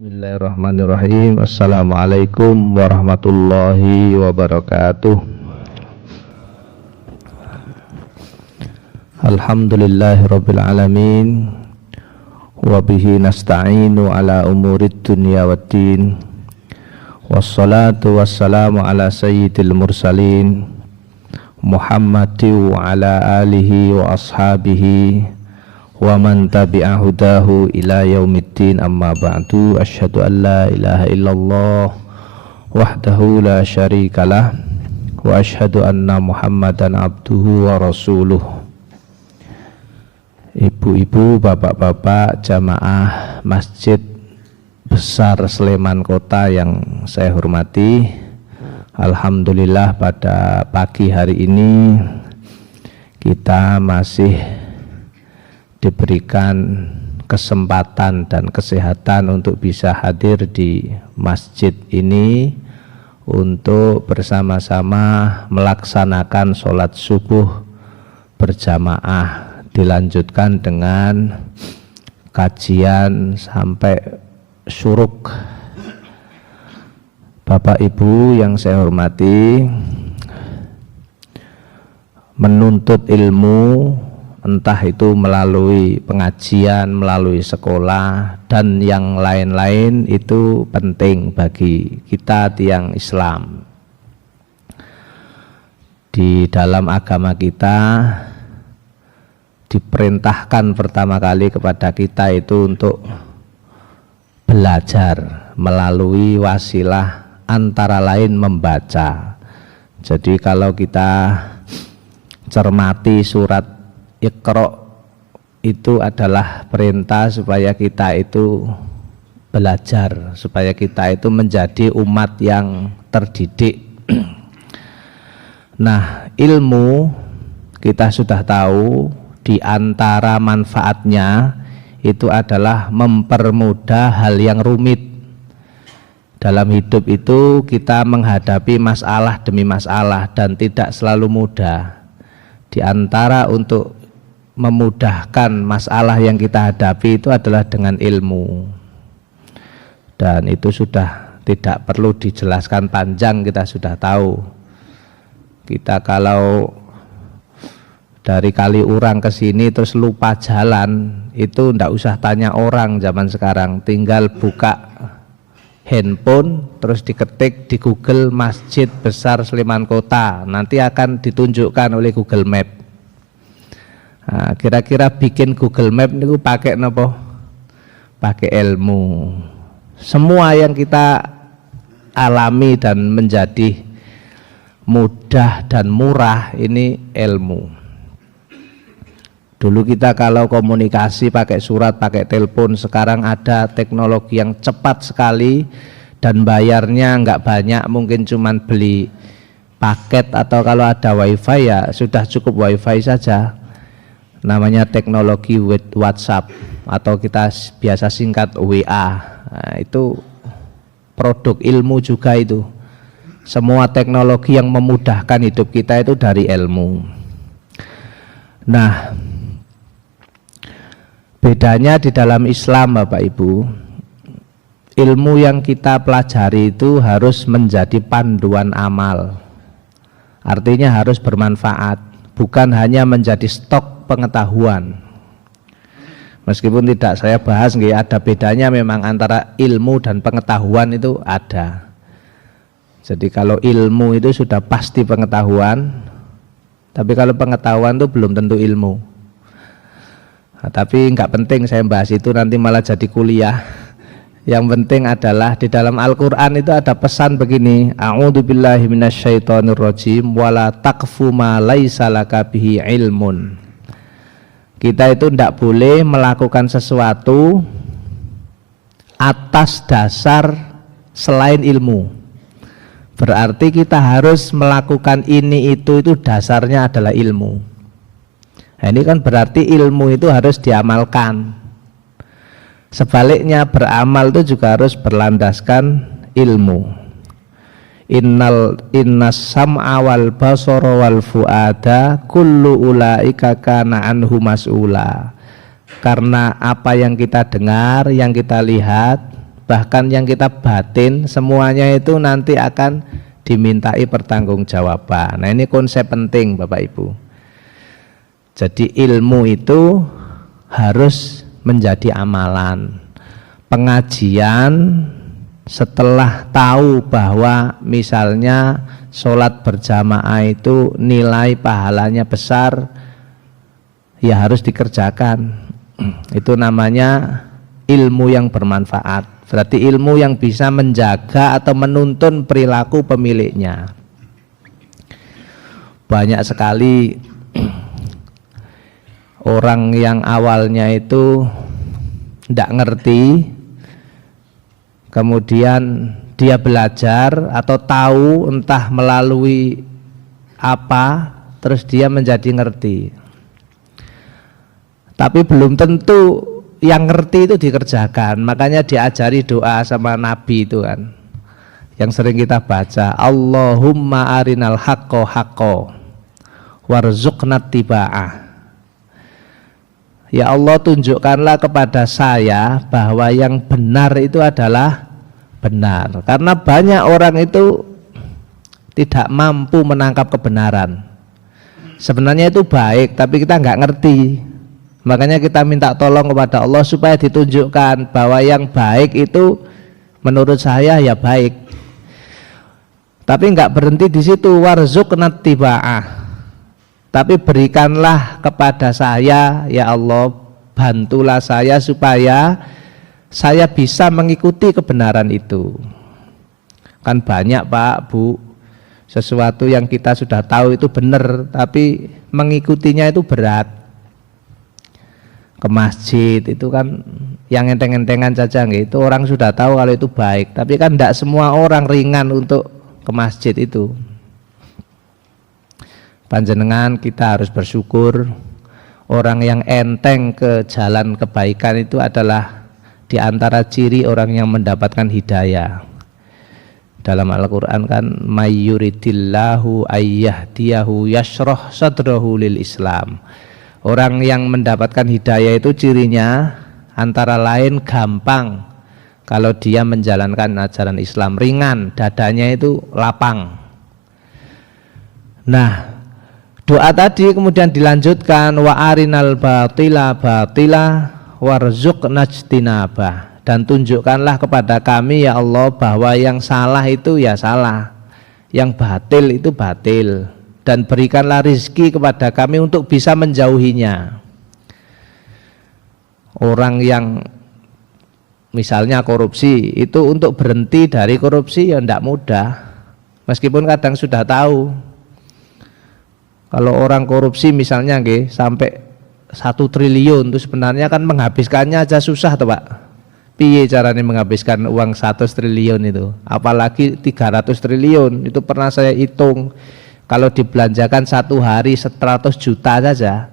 Bismillahirrahmanirrahim. Assalamualaikum warahmatullahi wabarakatuh. Alhamdulillahirabbil alamin. Wa bihi nasta'inu ala umurid dunya waddin. Wassalatu wassalamu ala sayyidil mursalin Muhammadin wa ala alihi wa ashabihi wa man tabi'a hudahu ila yaumiddin, amma ba'du. Asyhadu an la ilaha illallah wahdahu la syarikalah wa asyhadu anna Muhammadan abduhu wa rasuluh. Ibu-ibu, bapak-bapak, jamaah Masjid Besar Sleman Kota yang saya hormati, alhamdulillah pada pagi hari ini kita masih diberikan kesempatan dan kesehatan untuk bisa hadir di masjid ini untuk bersama-sama melaksanakan sholat subuh berjamaah, dilanjutkan dengan kajian sampai syuruk. Bapak Ibu yang saya hormati, menuntut ilmu entah itu melalui pengajian, melalui sekolah, dan yang lain-lain itu penting bagi kita tiang Islam. Di dalam agama kita diperintahkan pertama kali kepada kita itu untuk belajar melalui wasilah antara lain membaca. Jadi kalau kita cermati surat Iqra itu adalah perintah supaya kita itu belajar, supaya kita itu menjadi umat yang terdidik. Nah, ilmu kita sudah tahu di antara manfaatnya itu adalah mempermudah hal yang rumit. Dalam hidup itu kita menghadapi masalah demi masalah dan tidak selalu mudah. Di antara untuk memudahkan masalah yang kita hadapi itu adalah dengan ilmu, dan itu sudah tidak perlu dijelaskan panjang, kita sudah tahu. Kita kalau dari Kaliurang ke sini terus lupa jalan, itu ndak usah tanya orang zaman sekarang, tinggal buka handphone terus diketik di Google Masjid Besar Sleman Kota, nanti akan ditunjukkan oleh Google Map. Nah, kira-kira bikin Google Map itu pakai apa? Pakai ilmu. Semua yang kita alami dan menjadi mudah dan murah ini ilmu. Dulu kita kalau komunikasi pakai surat, pakai telepon, sekarang ada teknologi yang cepat sekali dan bayarnya nggak banyak, mungkin cuman beli paket atau kalau ada wifi ya sudah cukup wifi saja. Namanya teknologi WhatsApp atau kita biasa singkat WA. Nah, itu produk ilmu juga itu. Semua teknologi yang memudahkan hidup kita itu dari ilmu. Nah, bedanya di dalam Islam Bapak Ibu, ilmu yang kita pelajari itu harus menjadi panduan amal. Artinya harus bermanfaat, bukan hanya menjadi stok pengetahuan. Meskipun tidak saya bahas, ada bedanya memang antara ilmu dan pengetahuan, itu ada. Jadi kalau ilmu itu sudah pasti pengetahuan, tapi kalau pengetahuan itu belum tentu ilmu. Nah, tapi nggak penting saya bahas itu, nanti malah jadi kuliah. Yang penting adalah di dalam Al-Quran itu ada pesan begini, a'udzubillahi minasyaitonirrajim wala taqfu ma laisa laka bihi ilmun. Kita itu tidak boleh melakukan sesuatu atas dasar selain ilmu. Berarti kita harus melakukan ini itu dasarnya adalah ilmu. Nah, ini kan berarti ilmu itu harus diamalkan. Sebaliknya beramal itu juga harus berlandaskan ilmu. Innas sam'a wal basara wal fuada kullu ulaika kana anhu mas'ula. Karena apa yang kita dengar, yang kita lihat, bahkan yang kita batin, semuanya itu nanti akan dimintai pertanggungjawaban. Nah, ini konsep penting Bapak Ibu. Jadi ilmu itu harus menjadi amalan. Pengajian setelah tahu bahwa misalnya sholat berjamaah itu nilai pahalanya besar, ya harus dikerjakan. Itu namanya ilmu yang bermanfaat. Berarti ilmu yang bisa menjaga atau menuntun perilaku pemiliknya. Banyak sekali orang yang awalnya itu tidak ngerti, kemudian dia belajar atau tahu entah melalui apa, terus dia menjadi ngerti. Tapi belum tentu yang ngerti itu dikerjakan. Makanya diajari doa sama Nabi itu kan, yang sering kita baca, Allahumma arinal haqqo haqqo warzuqna tiba'ah. Ya Allah, tunjukkanlah kepada saya bahwa yang benar itu adalah benar. Karena banyak orang itu tidak mampu menangkap kebenaran. Sebenarnya itu baik, tapi kita nggak ngerti. Makanya kita minta tolong kepada Allah supaya ditunjukkan bahwa yang baik itu menurut saya ya baik. Tapi nggak berhenti di situ, warzuqna tiba'ah. Tapi berikanlah kepada saya, ya Allah, bantulah saya supaya saya bisa mengikuti kebenaran itu. Kan banyak Pak, Bu, sesuatu yang kita sudah tahu itu benar, tapi mengikutinya itu berat. Ke masjid itu kan yang enteng-entengan saja, itu orang sudah tahu kalau itu baik, tapi kan tidak semua orang ringan untuk ke masjid itu. Panjenengan kita harus bersyukur, orang yang enteng ke jalan kebaikan itu adalah di antara ciri orang yang mendapatkan hidayah. Dalam Al-Quran kan, mayyuridillahu ayyahdiyahu yashrah sadrahu lil Islam. Orang yang mendapatkan hidayah itu cirinya antara lain gampang kalau dia menjalankan ajaran Islam, ringan, dadanya itu lapang. Nah, doa tadi kemudian dilanjutkan, wa arinal batila batila warzuqna ijtinabah, dan tunjukkanlah kepada kami ya Allah bahwa yang salah itu ya salah, yang batil itu batil, dan berikanlah rizki kepada kami untuk bisa menjauhinya. Orang yang misalnya korupsi itu untuk berhenti dari korupsi ya tidak mudah, meskipun kadang sudah tahu. Kalau orang korupsi misalnya sampai 1 triliun itu sebenarnya kan menghabiskannya aja susah tuh Pak. Piye caranya menghabiskan uang 1 triliun itu, apalagi 300 triliun. Itu pernah saya hitung, kalau dibelanjakan satu hari 100 juta saja,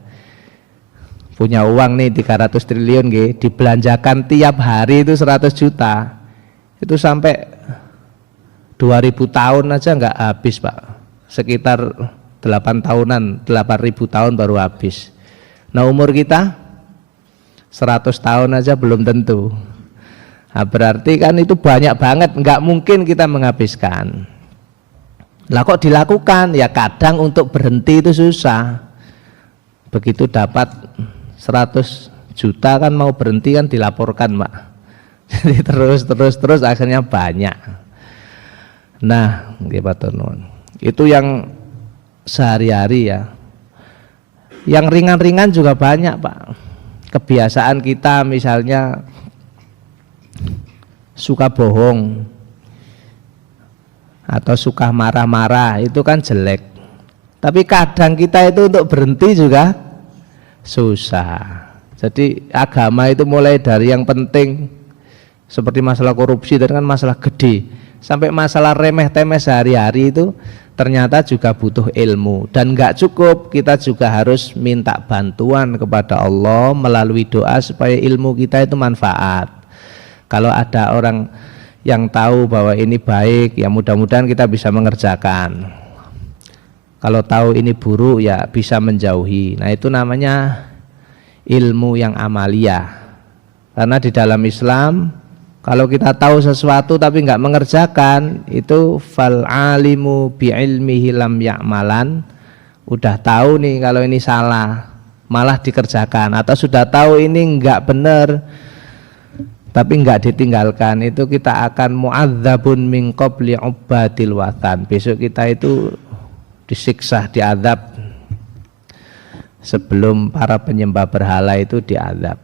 punya uang nih 300 triliun dibelanjakan tiap hari itu 100 juta, itu sampai 2000 tahun aja nggak habis Pak, sekitar 8 tahunan, 8000 tahun baru habis. Nah umur kita 100 tahun aja belum tentu. Nah, berarti kan itu banyak banget, nggak mungkin kita menghabiskan. Lah kok dilakukan? Ya kadang untuk berhenti itu susah. Begitu dapat 100 juta kan mau berhenti kan dilaporkan Pak. Jadi terus akhirnya banyak. Nah, itu yang sehari-hari ya. Yang ringan-ringan juga banyak Pak. Kebiasaan kita misalnya suka bohong atau suka marah-marah, itu kan jelek. Tapi kadang kita itu untuk berhenti juga susah. Jadi agama itu mulai dari yang penting seperti masalah korupsi, dan kan masalah gede, sampai masalah remeh-temeh sehari-hari itu ternyata juga butuh ilmu. Dan nggak cukup, kita juga harus minta bantuan kepada Allah melalui doa supaya ilmu kita itu manfaat. Kalau ada orang yang tahu bahwa ini baik, ya mudah-mudahan kita bisa mengerjakan. Kalau tahu ini buruk, ya bisa menjauhi. Nah itu namanya ilmu yang amaliyah. Karena di dalam Islam Kalau kita tahu sesuatu tapi nggak mengerjakan, itu fal alimu bi ilmihi lam ya'malan. Udah tahu nih kalau ini salah, malah dikerjakan, atau sudah tahu ini nggak benar tapi nggak ditinggalkan, itu kita akan mu'adzabun min qabli ubadil wathan. Besok kita itu disiksa, diazab sebelum para penyembah berhala itu diazab.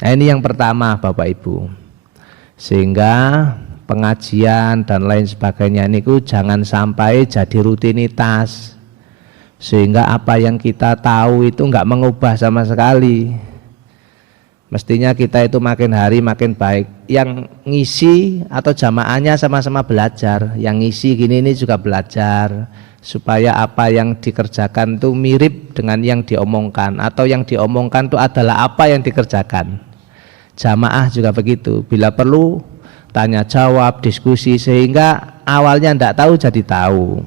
Nah, ini yang pertama Bapak Ibu. Sehingga pengajian dan lain sebagainya niku jangan sampai jadi rutinitas, sehingga apa yang kita tahu itu nggak mengubah sama sekali. Mestinya kita itu makin hari makin baik. Yang ngisi atau jamaahnya sama-sama belajar, yang ngisi gini ini juga belajar, supaya apa yang dikerjakan itu mirip dengan yang diomongkan, atau yang diomongkan itu adalah apa yang dikerjakan. Jamaah juga begitu, bila perlu tanya jawab, diskusi, sehingga awalnya tidak tahu jadi tahu.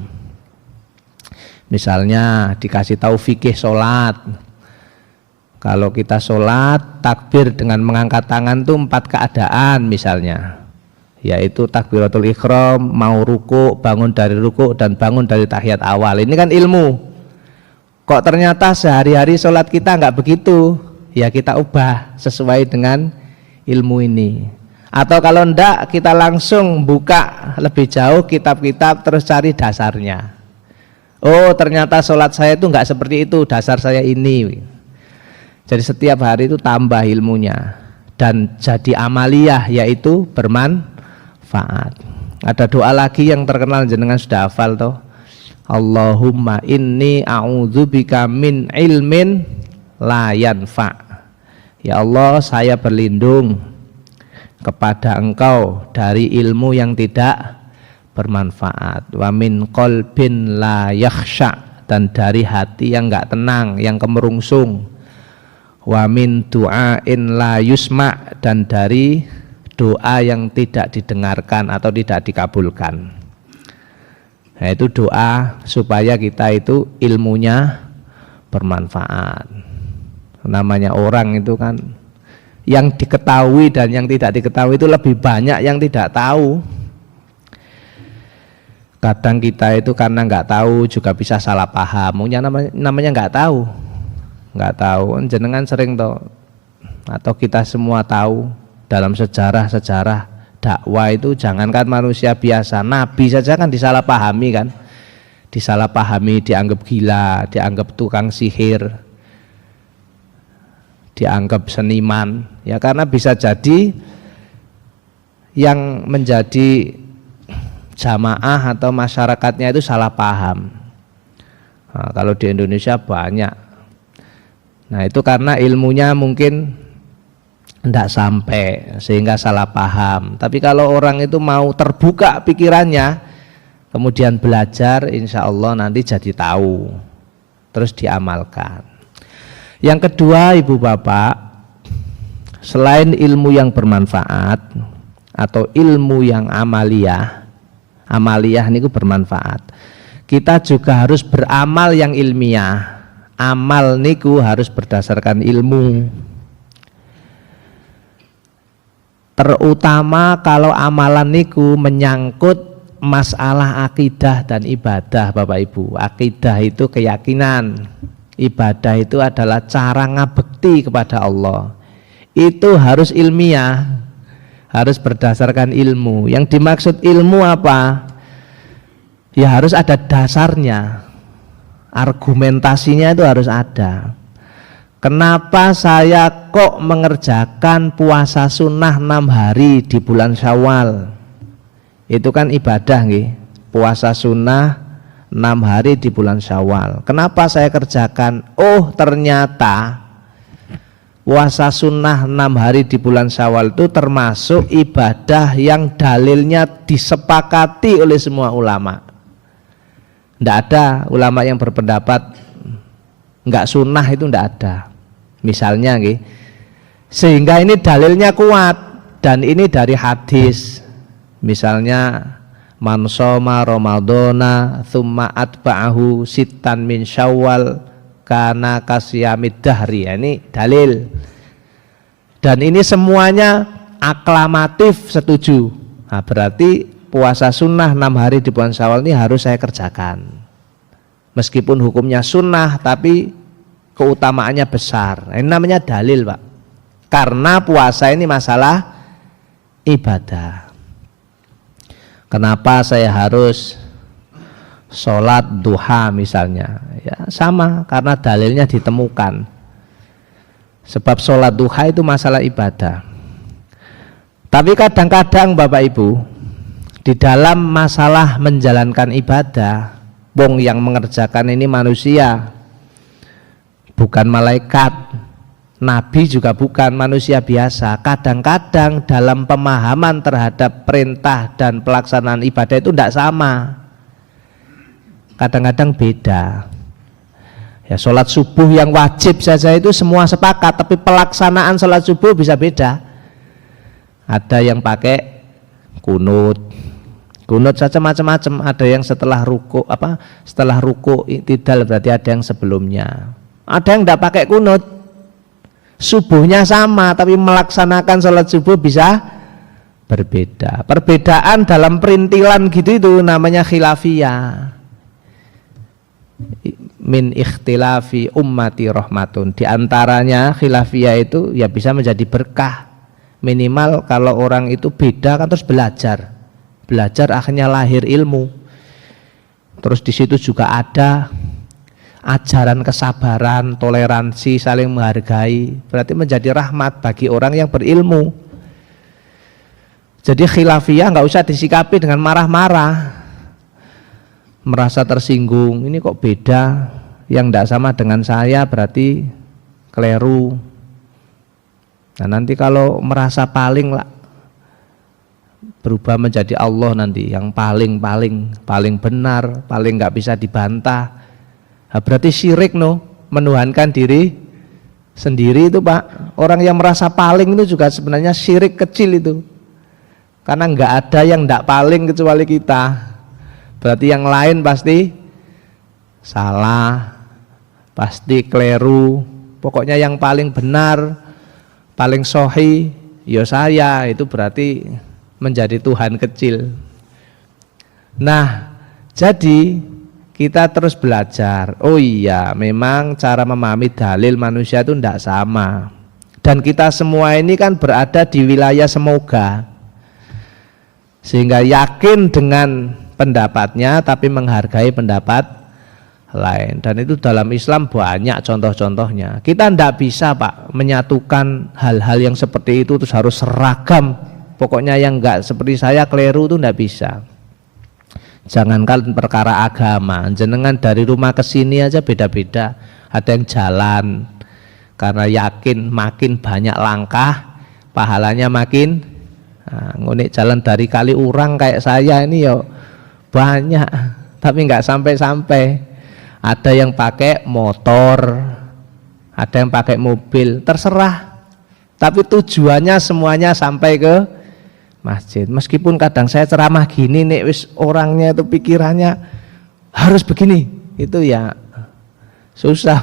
Misalnya dikasih tahu fikih sholat, kalau kita sholat takbir dengan mengangkat tangan itu 4 keadaan misalnya, yaitu takbiratul ikhram, mau ruku, bangun dari ruku, dan bangun dari tahiyat awal. Ini kan ilmu. Kok ternyata sehari-hari sholat kita nggak begitu, ya kita ubah sesuai dengan ilmu ini. Atau kalau enggak, kita langsung buka lebih jauh kitab-kitab terus cari dasarnya. Oh ternyata sholat saya itu enggak seperti itu, dasar saya ini. Jadi setiap hari itu tambah ilmunya dan jadi amaliyah, yaitu bermanfaat. Ada doa lagi yang terkenal, jenengan sudah hafal toh, Allahumma inni a'udzubika min ilmin la yanfa'. Ya Allah, saya berlindung kepada Engkau dari ilmu yang tidak bermanfaat. Wa min qalbin la yakhsha, dan dari hati yang enggak tenang, yang kemerungsung. Wa min du'ain la yusma', dan dari doa yang tidak didengarkan atau tidak dikabulkan. Nah, itu doa supaya kita itu ilmunya bermanfaat. Namanya orang itu kan, yang diketahui dan yang tidak diketahui itu lebih banyak yang tidak tahu. Kadang kita itu karena nggak tahu juga bisa salah paham. Namanya nggak tahu. Jenengan sering toh, atau kita semua tahu dalam sejarah dakwah itu, jangankan manusia biasa, nabi saja kan disalahpahami kan, disalahpahami, dianggap gila, dianggap tukang sihir, dianggap seniman, ya karena bisa jadi yang menjadi jamaah atau masyarakatnya itu salah paham. Nah, kalau di Indonesia banyak. Nah itu karena ilmunya mungkin tidak sampai sehingga salah paham. Tapi kalau orang itu mau terbuka pikirannya, kemudian belajar, insya Allah nanti jadi tahu, terus diamalkan. Yang kedua Ibu Bapak, selain ilmu yang bermanfaat atau ilmu yang amaliyah ini bermanfaat, kita juga harus beramal yang ilmiah. Amal niku harus berdasarkan ilmu. Terutama kalau amalan niku menyangkut masalah akidah dan ibadah Bapak Ibu. Akidah itu keyakinan, ibadah itu adalah cara ngabekti kepada Allah. Itu harus ilmiah, harus berdasarkan ilmu. Yang dimaksud ilmu apa? Ya harus ada dasarnya, argumentasinya itu harus ada. Kenapa saya kok mengerjakan puasa sunnah 6 hari di bulan Syawal? Itu kan ibadah nggih. Puasa sunnah 6 hari di bulan Syawal. Kenapa saya kerjakan? Oh ternyata puasa sunnah 6 hari di bulan Syawal itu termasuk ibadah yang dalilnya disepakati oleh semua ulama. Tidak ada ulama yang berpendapat enggak sunnah, itu enggak ada. Misalnya nggih. Sehingga ini dalilnya kuat dan ini dari hadis. Misalnya man shoma ramadhana tsumma atba'ahu sittan min syawal kana kasyamid dahri. Ini dalil. Dan ini semuanya aklamatif setuju. Nah, berarti puasa sunnah 6 hari di bulan Syawal ini harus saya kerjakan. Meskipun hukumnya sunnah tapi keutamaannya besar. Ini namanya dalil, Pak. Karena puasa ini masalah ibadah. Kenapa saya harus sholat duha misalnya? Ya sama, karena dalilnya ditemukan. Sebab sholat duha itu masalah ibadah. Tapi kadang-kadang Bapak Ibu, di dalam masalah menjalankan ibadah, wong yang mengerjakan ini manusia, bukan malaikat, nabi juga bukan, manusia biasa. Kadang-kadang dalam pemahaman terhadap perintah dan pelaksanaan ibadah itu tidak sama. Kadang-kadang beda. Ya, sholat subuh yang wajib saja itu semua sepakat, tapi pelaksanaan sholat subuh bisa beda. Ada yang pakai kunut saja macam-macam. Ada yang setelah ruku, setelah ruku i'tidal, berarti ada yang sebelumnya. Ada yang tidak pakai kunut, subuhnya sama, tapi melaksanakan sholat subuh bisa berbeda. Perbedaan dalam perintilan gitu itu namanya khilafiyah. Min ikhtilafi ummati rahmatun. Di antaranya khilafiyah itu ya bisa menjadi berkah. Minimal kalau orang itu beda kan terus belajar akhirnya lahir ilmu. Terus di situ juga ada ajaran kesabaran, toleransi, saling menghargai. Berarti menjadi rahmat bagi orang yang berilmu. Jadi khilafiyah nggak usah disikapi dengan marah-marah, merasa tersinggung. Ini kok beda, yang tidak sama dengan saya berarti keliru. Nah nanti kalau merasa paling lah, berubah menjadi Allah nanti yang paling benar, paling nggak bisa dibantah. Nah, berarti syirik menuhankan diri sendiri itu, Pak. Orang yang merasa paling itu juga sebenarnya syirik kecil itu, karena nggak ada yang nggak paling kecuali kita. Berarti yang lain pasti salah, pasti keliru. Pokoknya yang paling benar, paling sahih ya saya, itu berarti menjadi Tuhan kecil. Nah, jadi kita terus belajar. Oh iya, memang cara memahami dalil manusia itu tidak sama. Dan kita semua ini kan berada di wilayah semoga, sehingga yakin dengan pendapatnya tapi menghargai pendapat lain. Dan itu dalam Islam banyak contoh-contohnya. Kita tidak bisa, Pak, menyatukan hal-hal yang seperti itu terus harus seragam. Pokoknya yang enggak seperti saya keliru itu tidak bisa. Jangankan perkara agama, jenengan dari rumah ke sini aja beda-beda. Ada yang jalan karena yakin makin banyak langkah pahalanya makin. Nah, ngunik jalan dari Kaliurang kayak saya ini ya banyak, tapi enggak sampai-sampai. Ada yang pakai motor, ada yang pakai mobil, terserah. Tapi tujuannya semuanya sampai ke masjid. Meskipun kadang saya ceramah gini nih, wis orangnya itu pikirannya harus begini, itu ya susah,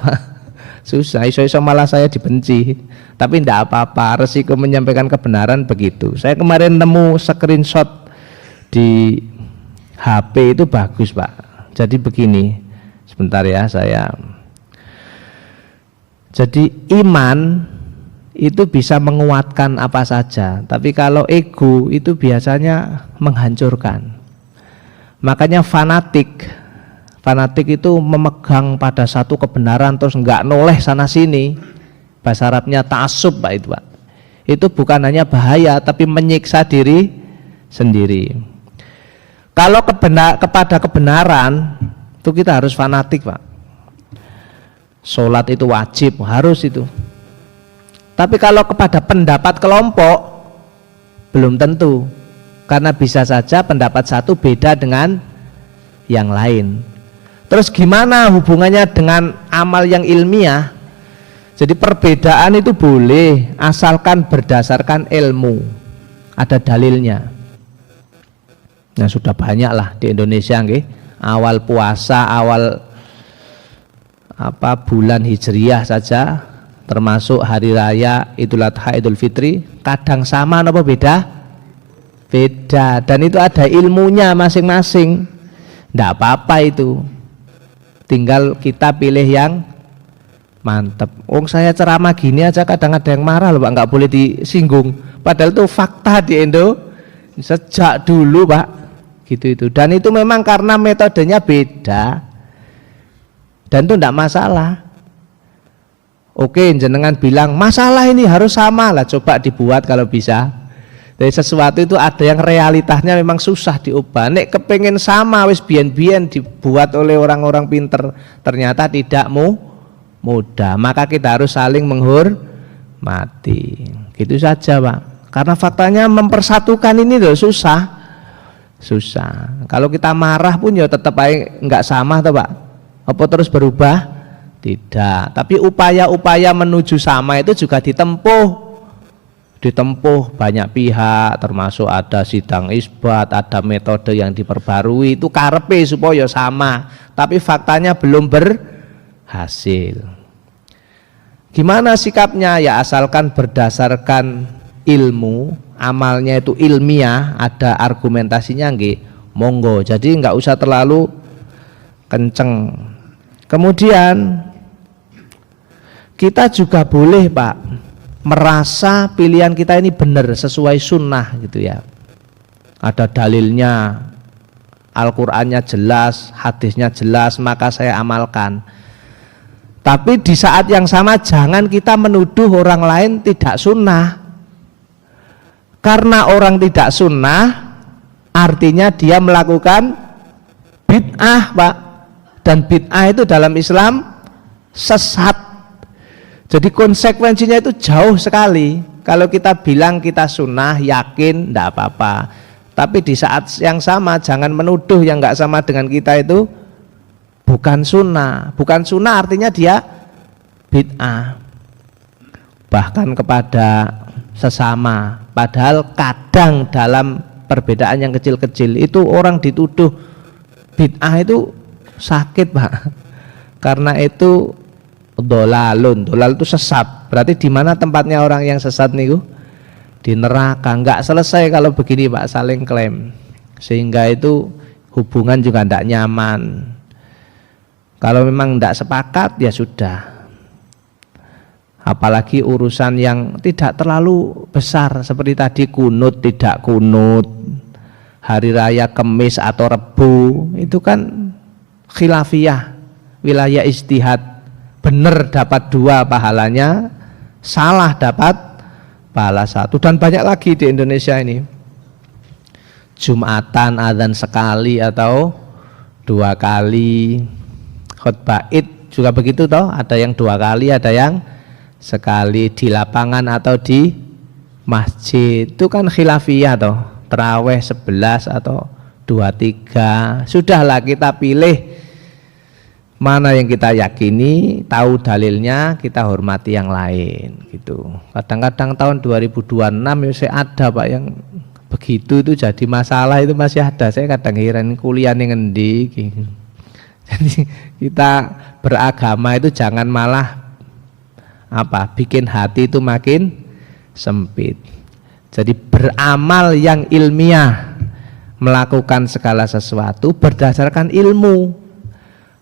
susah. Iso-iso malah saya dibenci. Tapi tidak apa-apa, resiko menyampaikan kebenaran begitu. Saya kemarin nemu screenshot di HP itu bagus, Pak. Jadi begini, sebentar ya saya. Jadi iman itu bisa menguatkan apa saja, tapi kalau ego itu biasanya menghancurkan. Makanya fanatik itu memegang pada satu kebenaran terus enggak noleh sana sini. Bahasa Arabnya ta'assub, Pak, itu, Pak. Itu bukan hanya bahaya tapi menyiksa diri sendiri. Kalau kepada kebenaran itu kita harus fanatik, Pak. Sholat itu wajib, harus itu. Tapi kalau kepada pendapat kelompok belum tentu, karena bisa saja pendapat satu beda dengan yang lain. Terus gimana hubungannya dengan amal yang ilmiah? Jadi perbedaan itu boleh asalkan berdasarkan ilmu, ada dalilnya. Nah sudah banyak lah di Indonesia, nggih. Awal puasa, awal bulan Hijriyah saja termasuk hari raya Idul Adha, Idul Fitri, kadang sama apa beda? Beda, dan itu ada ilmunya masing-masing. Tidak apa-apa itu, tinggal kita pilih yang mantep. Saya ceramah gini aja kadang ada yang marah loh Pak, nggak boleh disinggung, padahal itu fakta di Indo sejak dulu Pak, gitu itu. Dan itu memang karena metodenya beda, dan itu tidak masalah. Oke, jenengan bilang masalah ini harus sama lah, coba dibuat kalau bisa. Dari sesuatu itu ada yang realitasnya memang susah diubah. Nek kepengen sama wis biyen-biyen dibuat oleh orang-orang pinter, ternyata tidak mudah. Maka kita harus saling menghormati. Gitu saja Pak. Karena faktanya mempersatukan ini loh susah. Kalau kita marah pun ya tetap aja nggak sama toh Pak. Apa terus berubah? Tidak, tapi upaya-upaya menuju sama itu juga ditempuh banyak pihak, termasuk ada sidang isbat, ada metode yang diperbarui, itu karepe supaya sama, tapi faktanya belum berhasil. Gimana sikapnya? Ya asalkan berdasarkan ilmu, amalnya itu ilmiah, ada argumentasinya nggih, monggo. Jadi nggak usah terlalu kenceng. Kemudian kita juga boleh Pak merasa pilihan kita ini benar sesuai sunnah gitu ya. Ada dalilnya, Al-Qur'annya jelas, hadisnya jelas, maka saya amalkan. Tapi di saat yang sama jangan kita menuduh orang lain tidak sunnah. Karena orang tidak sunnah artinya dia melakukan bid'ah Pak. Dan bid'ah itu dalam Islam sesat. Jadi konsekuensinya itu jauh sekali. Kalau kita bilang kita sunnah, yakin, tidak apa-apa. Tapi di saat yang sama jangan menuduh yang nggak sama dengan kita itu bukan sunnah. Bukan sunnah artinya dia bid'ah. Bahkan kepada sesama. Padahal kadang dalam perbedaan yang kecil-kecil itu orang dituduh bid'ah itu sakit Pak. Karena itu dolal itu sesat. Berarti di mana tempatnya orang yang sesat niku? Di neraka. Enggak selesai kalau begini Pak, saling klaim. Sehingga itu hubungan juga tidak nyaman. Kalau memang tidak sepakat ya sudah. Apalagi urusan yang tidak terlalu besar seperti tadi kunut tidak kunut, hari raya Kemis atau Rebu, itu kan khilafiyah, wilayah ijtihad. Benar dapat 2 pahalanya, salah dapat pahala 1. Dan banyak lagi di Indonesia ini, Jumatan adzan sekali atau 2 kali, khutbah Id juga begitu toh, ada yang 2 kali, ada yang sekali, di lapangan atau di masjid. Itu kan khilafiyah toh, tarawih 11 atau 23. Sudahlah kita pilih mana yang kita yakini, tahu dalilnya, kita hormati yang lain gitu. Kadang-kadang tahun 2026 ya ada Pak yang begitu itu jadi masalah, itu masih ada. Saya kadang heran kuliah ning ngendi gitu. Jadi kita beragama itu jangan malah bikin hati itu makin sempit. Jadi beramal yang ilmiah, melakukan segala sesuatu berdasarkan ilmu.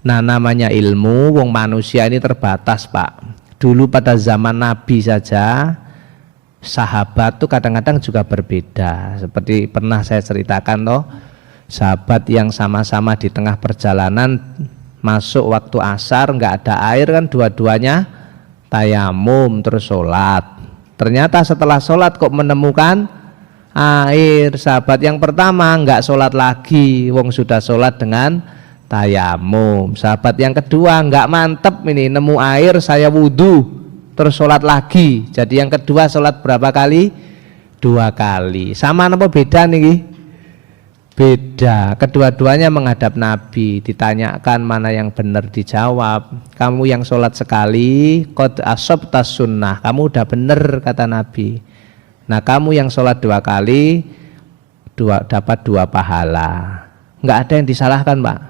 Nah namanya ilmu, wong manusia ini terbatas Pak. Dulu pada zaman Nabi saja, sahabat tuh kadang-kadang juga berbeda. Seperti pernah saya ceritakan toh, sahabat yang sama-sama di tengah perjalanan masuk waktu asar, nggak ada air kan, dua-duanya tayamum terus sholat. Ternyata setelah sholat kok menemukan air. Sahabat yang pertama nggak sholat lagi, wong sudah sholat dengan tayamum. Sahabat yang kedua nggak mantep ini, nemu air saya wudhu terus sholat lagi. Jadi yang kedua sholat berapa kali? 2 kali. Sama apa beda nih? Beda. Kedua-duanya menghadap Nabi. Ditanyakan mana yang benar, dijawab kamu yang sholat sekali qad asabtas sunnah, kamu udah benar kata Nabi. Nah kamu yang sholat 2 kali dapat 2 pahala. Nggak ada yang disalahkan Pak.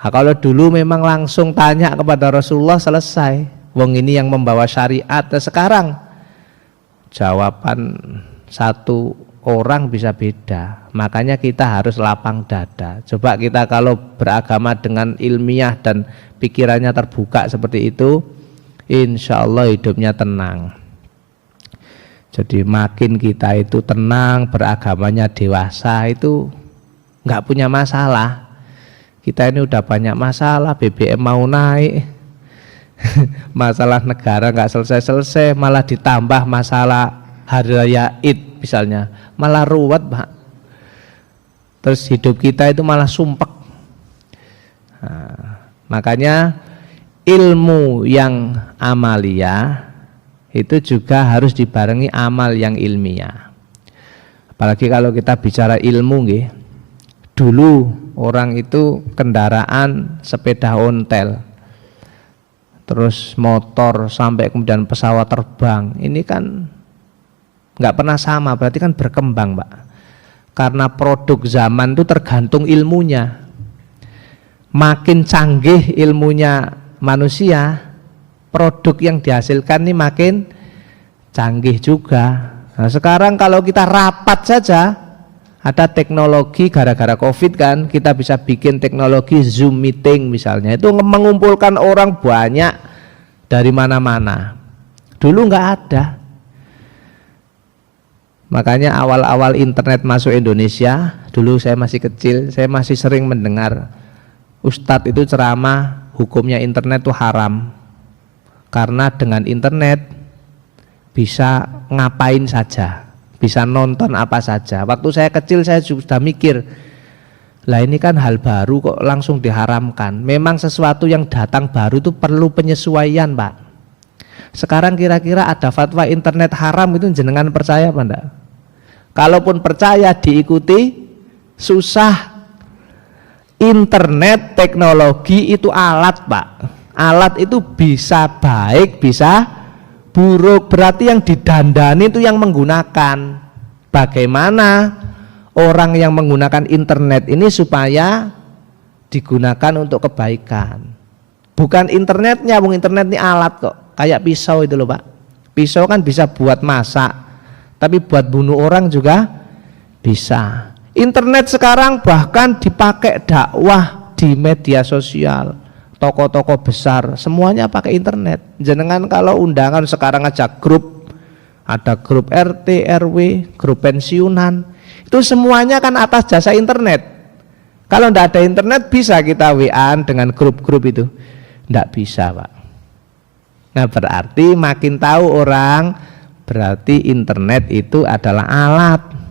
Nah, kalau dulu memang langsung tanya kepada Rasulullah selesai. Wong ini yang membawa syariat. Nah, sekarang jawaban satu orang bisa beda. Makanya kita harus lapang dada. Coba kita kalau beragama dengan ilmiah dan pikirannya terbuka seperti itu, insya Allah hidupnya tenang. Jadi makin kita itu tenang, beragamanya dewasa, itu nggak punya masalah. Kita ini udah banyak masalah, BBM mau naik, masalah negara nggak selesai-selesai, malah ditambah masalah hari raya Id misalnya, malah ruwet Pak. Terus hidup kita itu malah sumpek. Nah, makanya ilmu yang amalia itu juga harus dibarengi amal yang ilmiah. Apalagi kalau kita bicara ilmu nggih. Dulu orang itu kendaraan sepeda ontel, terus motor sampai kemudian pesawat terbang. Ini kan nggak pernah sama, berarti kan berkembang, Pak. Karena produk zaman itu tergantung ilmunya. Makin canggih ilmunya manusia, produk yang dihasilkan ini makin canggih juga. Nah, sekarang kalau kita rapat saja, ada teknologi gara-gara COVID kan, kita bisa bikin teknologi Zoom meeting misalnya, itu mengumpulkan orang banyak dari mana-mana. Dulu nggak ada. Makanya awal-awal internet masuk Indonesia, dulu saya masih kecil, saya masih sering mendengar ustadz itu ceramah hukumnya internet itu haram. Karena dengan internet bisa ngapain saja, bisa nonton apa saja. Waktu saya kecil saya sudah mikir, lah ini kan hal baru kok langsung diharamkan. Memang sesuatu yang datang baru itu perlu penyesuaian, Pak. Sekarang kira-kira ada fatwa internet haram itu jenengan percaya apa enggak? Kalaupun percaya diikuti susah. Internet teknologi itu alat, Pak. Alat itu bisa baik, bisa buruk. Berarti yang didandani itu yang menggunakan. Bagaimana orang yang menggunakan internet ini supaya digunakan untuk kebaikan. Bukan internetnya, internet ini alat kok. Kayak pisau itu loh, Pak. Pisau kan bisa buat masak, tapi buat bunuh orang juga bisa. Internet sekarang bahkan dipakai dakwah di media sosial. Toko-toko besar semuanya pakai internet. Jenengan kalau undangan sekarang aja grup, ada grup RT, RW, grup pensiunan, itu semuanya kan atas jasa internet. Kalau tidak ada internet bisa kita WA-an dengan grup-grup itu? Tidak bisa, Pak. Nah, berarti makin tahu orang, berarti internet itu adalah alat.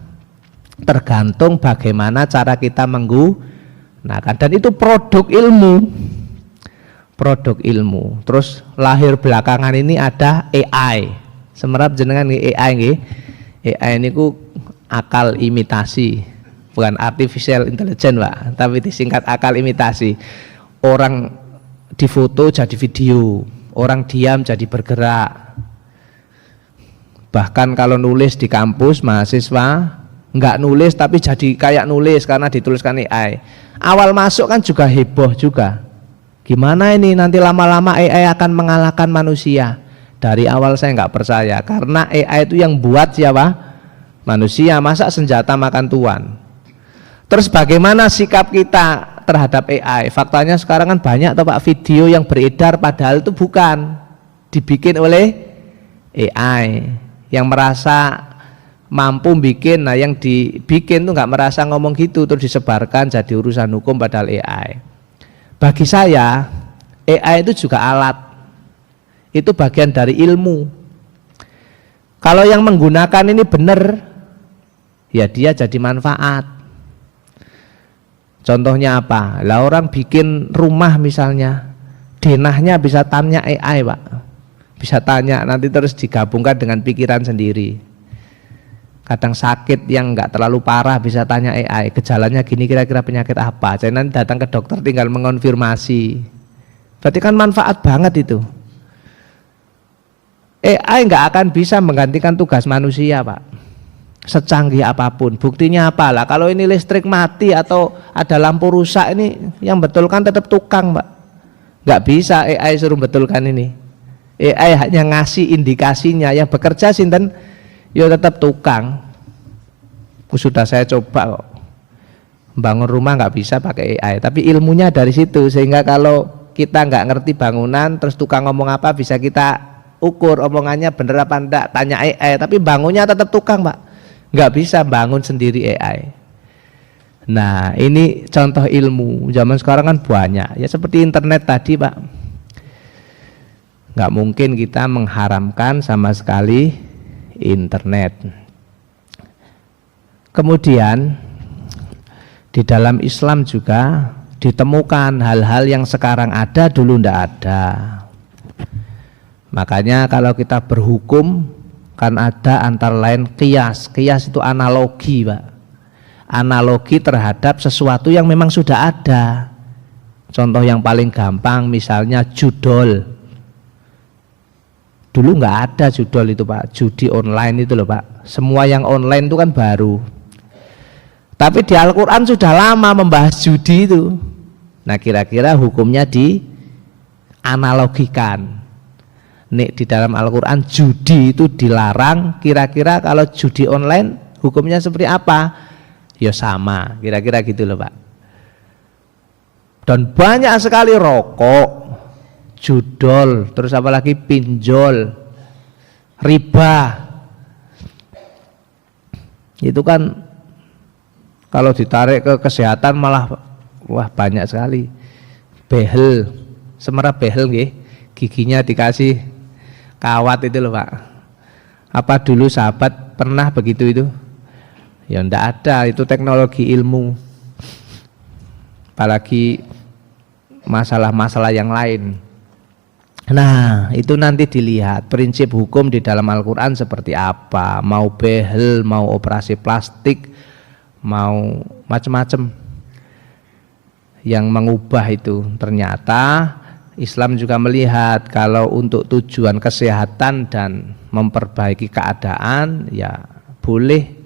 Tergantung bagaimana cara kita menggunakan, dan itu produk ilmu. Produk ilmu. Terus lahir belakangan ini ada AI. Semerap jenengan AI nggih. AI ini ku akal imitasi, bukan artificial intelligence, Pak, tapi disingkat akal imitasi. Orang difoto jadi video, orang diam jadi bergerak. Bahkan kalau nulis di kampus mahasiswa nggak nulis tapi jadi kayak nulis karena dituliskan AI. Awal masuk kan juga heboh juga. Gimana ini nanti lama-lama AI akan mengalahkan manusia? Dari awal saya nggak percaya, karena AI itu yang buat siapa? Manusia. Masa senjata makan tuan? Terus bagaimana sikap kita terhadap AI? Faktanya sekarang kan banyak toh, Pak, video yang beredar padahal itu bukan dibikin oleh AI yang merasa mampu bikin. Nah, yang dibikin tuh nggak merasa ngomong gitu, terus disebarkan jadi urusan hukum padahal AI. Bagi saya AI itu juga alat, itu bagian dari ilmu. Kalau yang menggunakan ini benar, ya dia jadi manfaat. Contohnya apa? Lah orang bikin rumah misalnya, denahnya bisa tanya AI, Pak. Bisa tanya, nanti terus digabungkan dengan pikiran sendiri. Kadang sakit yang enggak terlalu parah bisa tanya AI, gejalanya gini kira-kira penyakit apa. Jadi nanti datang ke dokter tinggal mengonfirmasi. Berarti kan manfaat banget itu. AI enggak akan bisa menggantikan tugas manusia, Pak. Secanggih apapun. Buktinya apalah? Kalau ini listrik mati atau ada lampu rusak, ini yang betulkan tetap tukang, Pak. Enggak bisa AI suruh betulkan ini. AI hanya ngasih indikasinya, yang bekerja sinten ya tetap tukang. Sudah saya coba kok, bangun rumah nggak bisa pakai AI, tapi ilmunya dari situ, sehingga kalau kita nggak ngerti bangunan terus tukang ngomong apa bisa kita ukur omongannya bener apa enggak, tanya AI, tapi bangunnya tetap tukang Pak, nggak bisa bangun sendiri AI. Nah ini contoh ilmu zaman sekarang kan banyak ya, seperti internet tadi Pak, nggak mungkin kita mengharamkan sama sekali internet. Kemudian di dalam Islam juga ditemukan hal-hal yang sekarang ada dulu ndak ada. Makanya kalau kita berhukum kan ada antara lain qiyas. Qiyas itu analogi Pak, analogi terhadap sesuatu yang memang sudah ada. Contoh yang paling gampang misalnya judol. Dulu nggak ada judol itu Pak, judi online itu loh Pak. Semua yang online itu kan baru. Tapi di Al-Quran sudah lama membahas judi itu. Nah kira-kira hukumnya dianalogikan. Nih di dalam Al-Quran judi itu dilarang, kira-kira kalau judi online hukumnya seperti apa? Ya sama, kira-kira gitu loh Pak. Dan banyak sekali rokok, judol, terus apalagi pinjol, riba. Itu kan kalau ditarik ke kesehatan malah wah banyak sekali. Behel, semerap behel nggih, giginya dikasih kawat itu loh Pak. Apa dulu sahabat pernah begitu itu? Ya ndak ada, itu teknologi ilmu. Apalagi masalah-masalah yang lain. Nah itu nanti dilihat prinsip hukum di dalam Al-Quran seperti apa. Mau behel, mau operasi plastik, mau macam-macam yang mengubah itu. Ternyata Islam juga melihat kalau untuk tujuan kesehatan dan memperbaiki keadaan ya boleh.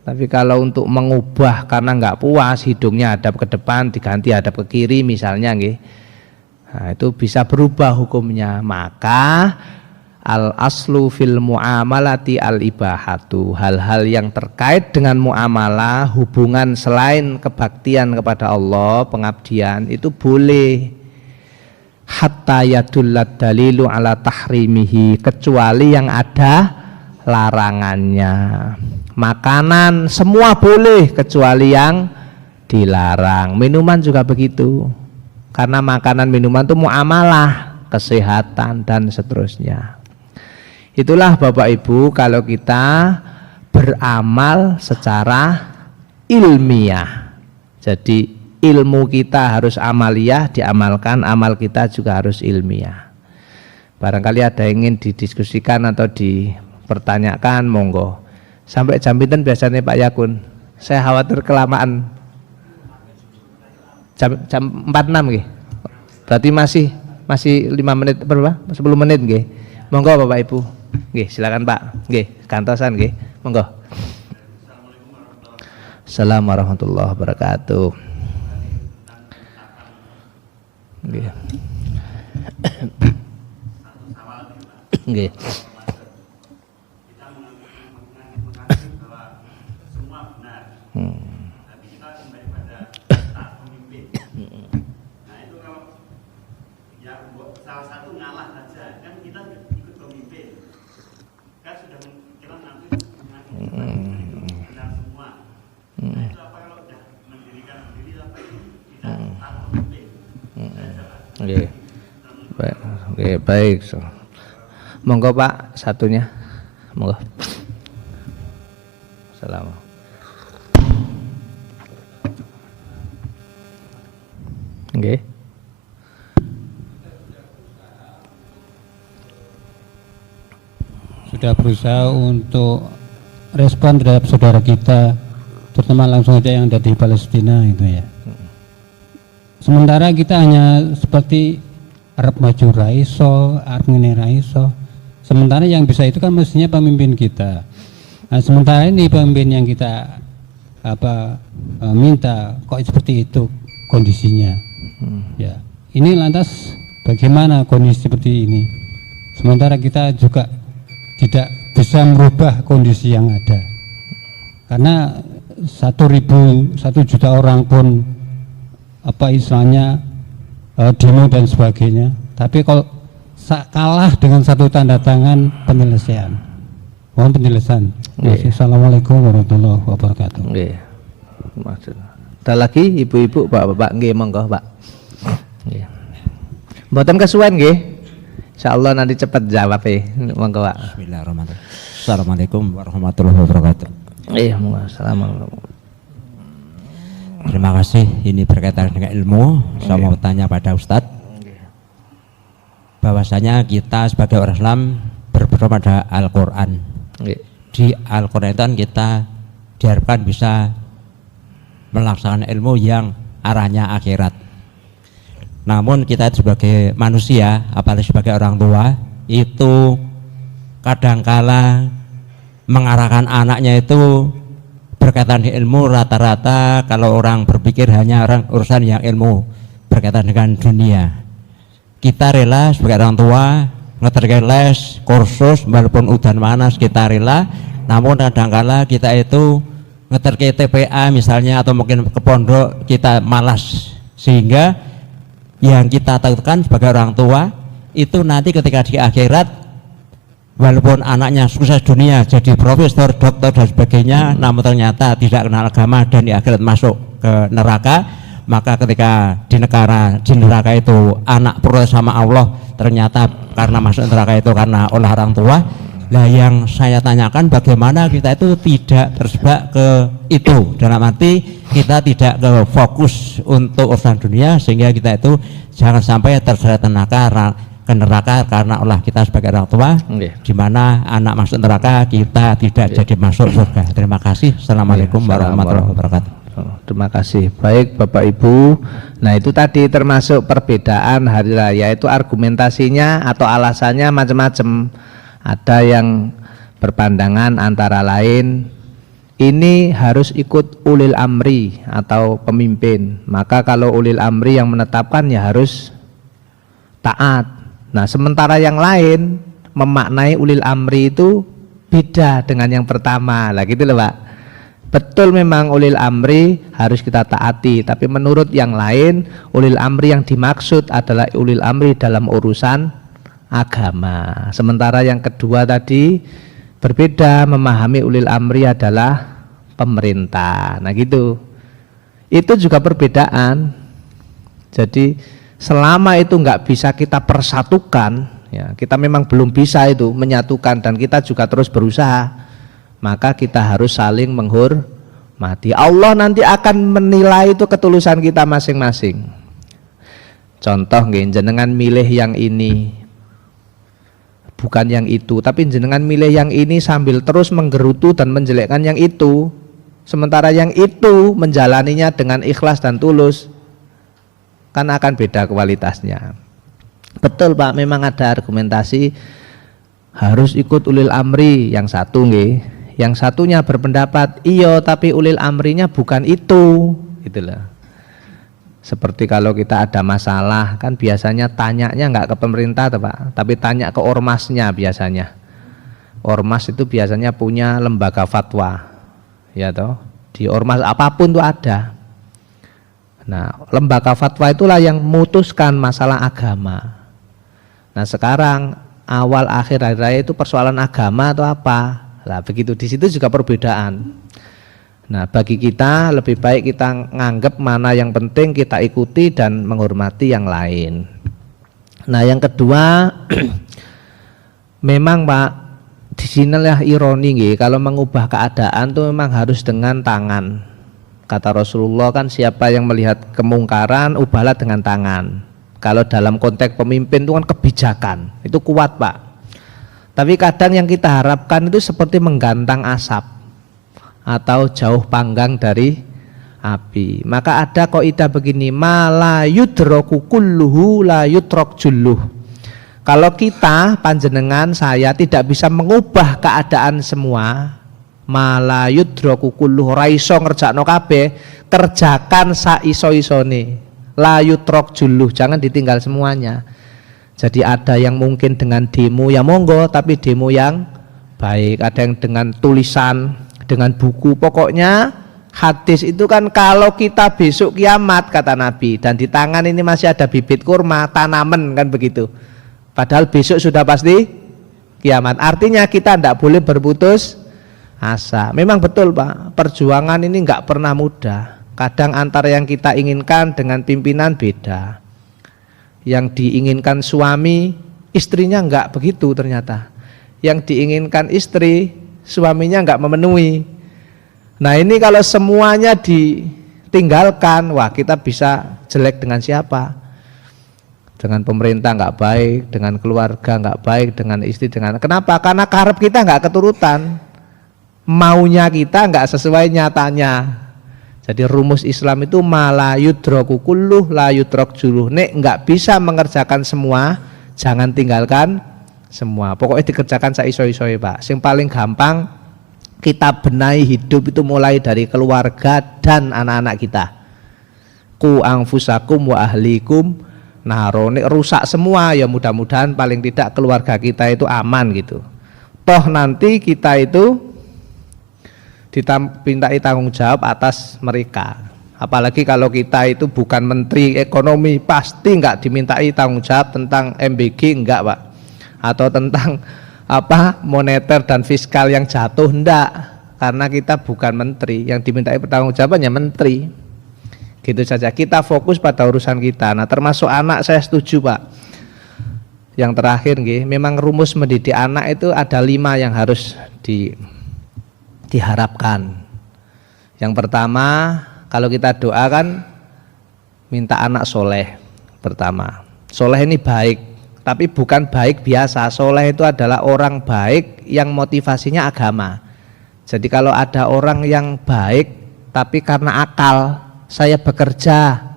Tapi kalau untuk mengubah karena nggak puas, hidungnya hadap ke depan diganti hadap ke kiri misalnya nggih. Nah, itu bisa berubah hukumnya. Maka al aslu fil muamalati al ibahatu, hal-hal yang terkait dengan muamalah, hubungan selain kebaktian kepada Allah, pengabdian itu boleh. Hatta yadullat dalilu ala tahrimihi, kecuali yang ada larangannya. Makanan semua boleh kecuali yang dilarang. Minuman juga begitu, karena makanan minuman itu muamalah, kesehatan dan seterusnya. Itulah Bapak Ibu kalau kita beramal secara ilmiah. Jadi ilmu kita harus amaliyah, diamalkan, amal kita juga harus ilmiah. Barangkali ada yang ingin didiskusikan atau dipertanyakan, monggo. Sampai jam pinten biasanya Pak Yakun? Saya khawatir kelamaan. Jam 46 nggih. Berarti masih 5 menit berapa? 10 menit nggih. Monggo Bapak Ibu. Nggih, silakan Pak. Nggih, kantosan nggih. Monggo. Assalamualaikum warahmatullahi wabarakatuh. Nggih. Nggih. Tapi kita kembali pada tak pemimpin. Nah itu kalau ya salah satu ngalah saja kan kita ikut pemimpin, kan sudah kita nanti benar semua. Nah itu apa kalau sudah mendirikan sendiri apa itu tidak tak pemimpin? Oke, baik, oke, baik. Monggo Pak satunya, monggo. Assalamualaikum. Oke. Sudah berusaha untuk respon terhadap saudara kita, terutama langsung aja yang ada di Palestina itu ya. Sementara kita hanya seperti Arab maju raiso, Arab ngene raiso. Sementara yang bisa itu kan mestinya pemimpin kita. Nah, sementara ini pemimpin yang kita minta kok seperti itu kondisinya. Ya, ini lantas bagaimana kondisi seperti ini? sementara kita juga tidak bisa merubah kondisi yang ada. Karena 1.000, 1 juta orang pun apa istilahnya demo dan sebagainya, tapi kalau kalah dengan satu tanda tangan penyelesaian. Mohon penjelasan. Assalamualaikum warahmatullahi wabarakatuh. Nggih. Maksud. Ada lagi ibu-ibu, bapak-bapak, nggih monggo, Pak. Nggih. Mboten kesuwen nggih. Insyaallah nanti cepat jawab monggo, Pak. Bismillahirrahmanirrahim. Assalamualaikum warahmatullahi wabarakatuh. Iya, assalamualaikum. Terima kasih, ini berkaitan dengan ilmu. Saya mau tanya pada Ustadz, bahwasanya kita sebagai orang Islam berpedoman pada Al-Quran. Di Al-Quran itu kan kita diharapkan bisa melaksanakan ilmu yang arahnya akhirat. Namun kita sebagai manusia, apalagi sebagai orang tua, itu kadangkala mengarahkan anaknya itu berkaitan dengan ilmu. Rata-rata kalau orang berpikir hanya orang urusan yang ilmu berkaitan dengan dunia. Kita rela sebagai orang tua ngeterkai les, kursus, walaupun udan panas kita rela. Namun kadangkala kita itu ngeterkai TPA misalnya, atau mungkin ke pondok kita malas, sehingga yang kita takutkan sebagai orang tua itu nanti ketika di akhirat, walaupun anaknya sukses dunia jadi profesor, dokter dan sebagainya, namun ternyata tidak kenal agama dan di akhirat masuk ke neraka, maka ketika di neraka itu anak protes sama Allah, ternyata karena masuk neraka itu karena oleh orang tua. Nah, yang saya tanyakan, bagaimana kita itu tidak terjebak ke itu, dalam arti kita tidak ke fokus untuk urusan dunia, sehingga kita itu jangan sampai terseret ke neraka karena Allah kita sebagai orang tua, di mana anak masuk neraka kita tidak jadi masuk surga. Terima kasih. Assalamualaikum warahmatullahi wabarakatuh. Terima kasih. Baik Bapak Ibu. Nah, itu tadi termasuk perbedaan hari raya, itu argumentasinya atau alasannya macam-macam. Ada yang berpandangan antara lain ini harus ikut ulil amri atau pemimpin. Maka kalau ulil amri yang menetapkan ya harus taat. Nah, sementara yang lain memaknai ulil amri itu beda dengan yang pertama. Lah gitu loh, Pak. Betul, memang ulil amri harus kita taati, tapi menurut yang lain ulil amri yang dimaksud adalah ulil amri dalam urusan agama. Sementara yang kedua tadi berbeda, memahami ulil amri adalah pemerintah. Nah gitu. Itu juga perbedaan. Jadi selama itu nggak bisa kita persatukan, ya, kita memang belum bisa itu menyatukan, dan kita juga terus berusaha, maka kita harus saling menghormati. Allah nanti akan menilai itu ketulusan kita masing-masing. Contoh nggih, jenengan milih yang ini bukan yang itu, tapi jenengan milih yang ini sambil terus menggerutu dan menjelekkan yang itu, sementara yang itu menjalaninya dengan ikhlas dan tulus, kan akan beda kualitasnya. Betul Pak, memang ada argumentasi harus ikut ulil amri. Yang satu nggih, yang satunya berpendapat iya tapi ulil amrinya bukan itu, itulah. Seperti kalau kita ada masalah kan biasanya tanyanya nggak ke pemerintah tuh, Pak, tapi tanya ke ormasnya biasanya. Ormas itu biasanya punya lembaga fatwa, ya toh. Di ormas apapun tuh ada. Nah, lembaga fatwa itulah yang memutuskan masalah agama. Nah, sekarang awal akhir hari raya itu persoalan agama atau apa? Nah, begitu, di situ juga perbedaan. Nah, bagi kita lebih baik kita nganggap mana yang penting kita ikuti dan menghormati yang lain. Nah, yang kedua memang Pak, disinilah ironi nggih, kalau mengubah keadaan tuh memang harus dengan tangan. Kata Rasulullah kan, siapa yang melihat kemungkaran ubahlah dengan tangan. Kalau dalam konteks pemimpin itu kan kebijakan, itu kuat Pak. Tapi kadang yang kita harapkan itu seperti menggantang asap atau jauh panggang dari api. Maka ada kaidah begini, ma la yudraku kulluhu la yutrok julluh. Kalau kita, panjenengan, saya tidak bisa mengubah keadaan semua, ma la yudraku kulluhu, ora iso ngerjakno kabeh, kerjakan saiso-isone. La yutrok julluh, jangan ditinggal semuanya. Jadi ada yang mungkin dengan demo ya monggo, tapi demo yang baik, ada yang dengan tulisan, dengan buku. Pokoknya hadis itu kan kalau kita besok kiamat kata Nabi, dan di tangan ini masih ada bibit kurma, tanaman kan begitu. Padahal besok sudah pasti kiamat. Artinya kita tidak boleh berputus asa. Memang betul Pak, perjuangan ini nggak pernah mudah. Kadang antara yang kita inginkan dengan pimpinan beda. Yang diinginkan suami, istrinya nggak begitu ternyata. Yang diinginkan istri, suaminya nggak memenuhi. Nah ini kalau semuanya ditinggalkan, wah kita bisa jelek dengan siapa? Dengan pemerintah nggak baik, dengan keluarga nggak baik, dengan istri, dengan kenapa? Karena karep kita nggak keturutan, maunya kita nggak sesuai nyatanya. Jadi rumus Islam itu mala yudroku kulluh la yudrok juluh. Nek nggak bisa mengerjakan semua, jangan tinggalkan semua. Pokoknya dikerjakan saiso-isoe Pak. Yang paling gampang kita benahi hidup itu mulai dari keluarga dan anak-anak kita. Ku anfusakum wa ahlikum naro. Nek rusak semua ya mudah-mudahan paling tidak keluarga kita itu aman gitu. Toh nanti kita itu dimintai tanggung jawab atas mereka. Apalagi kalau kita itu bukan menteri ekonomi, pasti nggak dimintai tanggung jawab tentang MBG, enggak Pak, atau tentang apa moneter dan fiskal yang jatuh, enggak, karena kita bukan menteri. Yang dimintai pertanggung jawabannya menteri. Gitu saja, kita fokus pada urusan kita. Nah termasuk anak, saya setuju Pak. Yang terakhir memang rumus mendidik anak itu ada 5 yang harus diharapkan. Yang pertama, kalau kita doakan minta anak soleh. Pertama, soleh ini baik, tapi bukan baik biasa. Soleh itu adalah orang baik yang motivasinya agama. Jadi kalau ada orang yang baik tapi karena akal, saya bekerja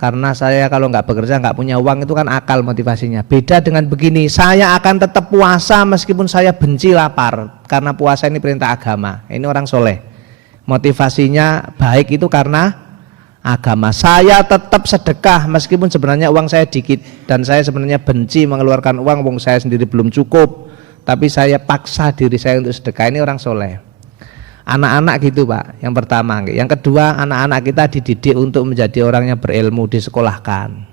karena saya kalau nggak bekerja nggak punya uang, itu kan akal motivasinya. Beda dengan begini, saya akan tetap puasa meskipun saya benci lapar, karena puasa ini perintah agama. Ini orang soleh, motivasinya baik itu karena agama. Saya tetap sedekah meskipun sebenarnya uang saya dikit dan saya sebenarnya benci mengeluarkan uang saya sendiri belum cukup, tapi saya paksa diri saya untuk sedekah. Ini orang soleh. Anak-anak gitu Pak, yang pertama. Yang kedua, anak-anak kita dididik untuk menjadi orang yang berilmu, disekolahkan.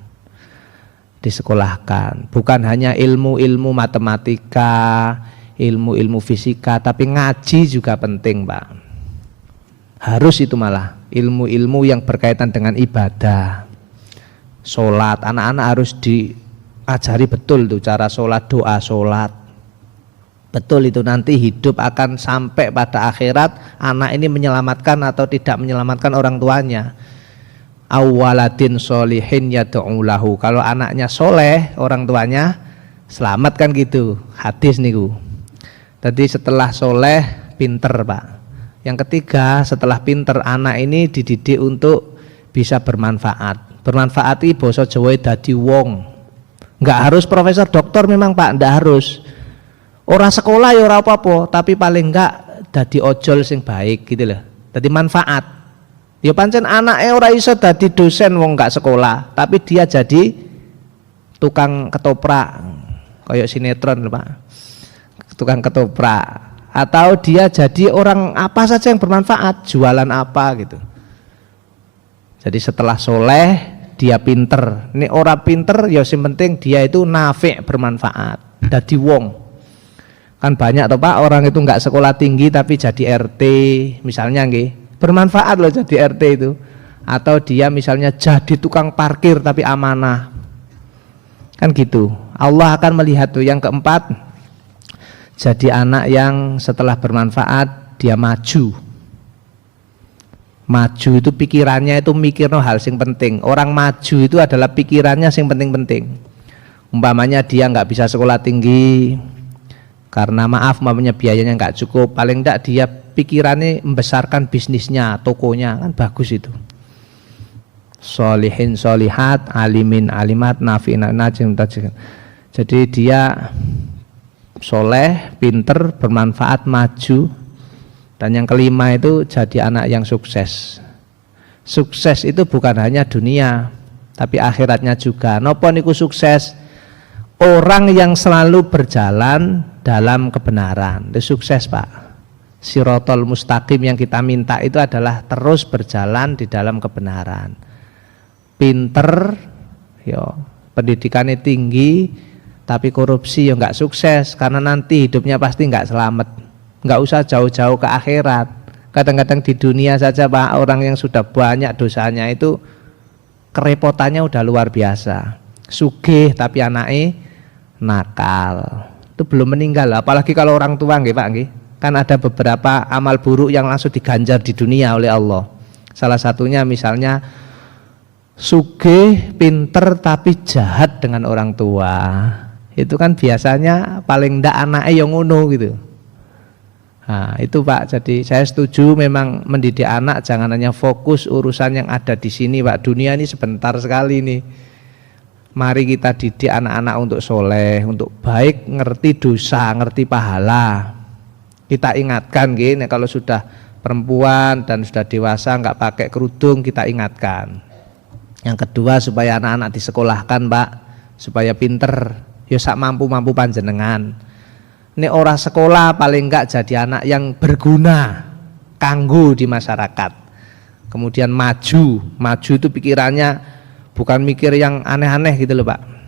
Bukan hanya ilmu-ilmu matematika, ilmu-ilmu fisika, tapi ngaji juga penting Pak. Harus itu malah, ilmu-ilmu yang berkaitan dengan ibadah. Sholat, anak-anak harus diajari betul tuh cara sholat, doa sholat. Betul itu, nanti hidup akan sampai pada akhirat anak ini menyelamatkan atau tidak menyelamatkan orang tuanya. Awaladin sholihin yad'u lahu. Kalau anaknya soleh, orang tuanya selamat kan gitu. Hadis niku. Tadi setelah soleh pinter Pak. Yang ketiga, setelah pinter anak ini dididik untuk bisa bermanfaat. Bermanfaat iki basa Jawa dadi wong. Enggak harus profesor doktor memang Pak, enggak harus. Orang sekolah ya ora apa-apa, tapi paling enggak dadi ojol sing baik gitu loh. Dadi manfaat. Ya pancen anake ora iso dadi dosen wong enggak sekolah, tapi dia jadi tukang ketoprak. Kayak sinetron lho Pak. Tukang ketoprak. Atau dia jadi orang apa saja yang bermanfaat, jualan apa gitu. Jadi setelah soleh dia pinter. Nek ora pinter ya sing penting dia itu nafi' bermanfaat. Dadi wong. Kan banyak toh Pak orang itu nggak sekolah tinggi tapi jadi RT misalnya bermanfaat loh jadi RT itu. Atau dia misalnya jadi tukang parkir tapi amanah, kan gitu. Allah akan melihat tuh. Yang keempat, jadi anak yang setelah bermanfaat dia maju itu pikirannya itu mikirno hal sing penting. Orang maju itu adalah pikirannya sing penting-penting. Umpamanya dia nggak bisa sekolah tinggi karena umpamanya biayanya nggak cukup, paling enggak dia pikirannya membesarkan bisnisnya, tokonya, kan bagus itu. Sholihin sholihat, alimin alimat, nafi'in najim tajim. Jadi dia soleh, pinter, bermanfaat, maju. Dan yang kelima itu jadi anak yang sukses. Sukses itu bukan hanya dunia, tapi akhiratnya juga. Napa niku sukses? orang yang selalu berjalan dalam kebenaran. Itu sukses, Pak. Sirotol mustaqim yang kita minta itu adalah terus berjalan di dalam kebenaran. Pinter, yo, pendidikannya tinggi, tapi korupsi ya nggak sukses, karena nanti hidupnya pasti nggak selamat. Nggak usah jauh-jauh ke akhirat. Kadang-kadang di dunia saja, Pak, orang yang sudah banyak dosanya itu kerepotannya udah luar biasa. Sugih tapi anaknya nakal. Itu belum meninggal, apalagi kalau orang tua, nggih Pak, nggih. Kan ada beberapa amal buruk yang langsung diganjar di dunia oleh Allah. Salah satunya misalnya sugih, pinter tapi jahat dengan orang tua. Itu kan biasanya paling ndak anaknya yang ngono gitu. Nah, itu Pak, jadi saya setuju memang mendidik anak jangan hanya fokus urusan yang ada di sini, Pak. Dunia ini sebentar sekali nih. Mari kita didik anak-anak untuk soleh, untuk baik, ngerti dosa, ngerti pahala. Kita ingatkan gini, kalau sudah perempuan dan sudah dewasa nggak pakai kerudung, kita ingatkan. Yang kedua, supaya anak-anak disekolahkan, Pak, supaya pinter, ya sak mampu-mampu panjenengan. Ini orang sekolah paling enggak jadi anak yang berguna, kanggo di masyarakat. Kemudian maju itu pikirannya bukan mikir yang aneh-aneh gitu loh, Pak.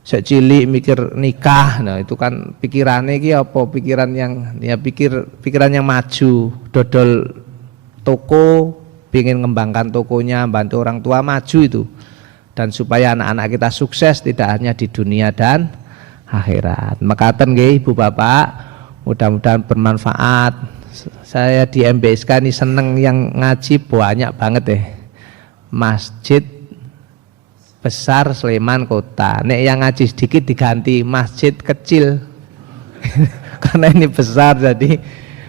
Sejak cilik mikir nikah, nah itu kan pikirannya iki apa, pikiran yang ya pikiran yang maju, dodol toko, ingin mengembangkan tokonya, bantu orang tua, maju itu. Dan supaya anak-anak kita sukses tidak hanya di dunia dan akhirat. Mekaten nggih Ibu Bapak, mudah-mudahan bermanfaat. Saya di MBSK ini seneng yang ngaji banyak banget deh. Masjid besar Sleman Kota. Nek yang ngaji sedikit diganti masjid kecil. Karena ini besar, jadi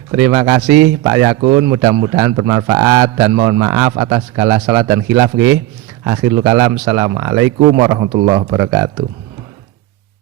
terima kasih Pak Yakun, mudah-mudahan bermanfaat dan mohon maaf atas segala salah dan khilaf nggih. Akhirul kalam, assalamualaikum warahmatullahi wabarakatuh.